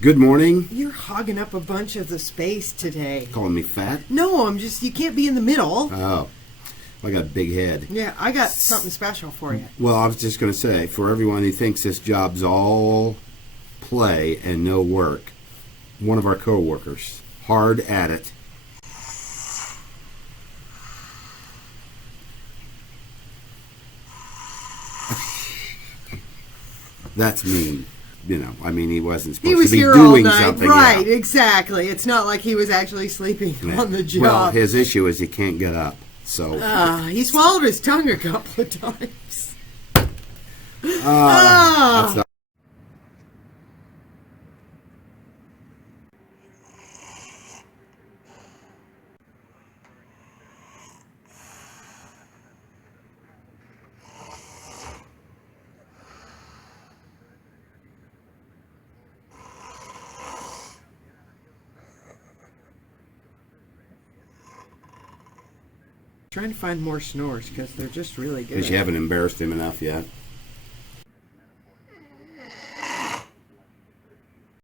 Good morning. You're hogging up a bunch of the space today. Calling me fat? No, you can't be in the middle. Oh, I got a big head. Yeah, I got something special for you. Well, I was just going to say, for everyone who thinks this job's all play and no work, one of our co-workers, hard at it. That's mean. You know, I mean, he wasn't supposed to be doing something. Right, exactly. It's not like he was actually sleeping on the job. Well, his issue is he can't get up. So he swallowed his tongue a couple of times. That's not Trying to find more snores because they're just really good. because you haven't embarrassed him enough yet.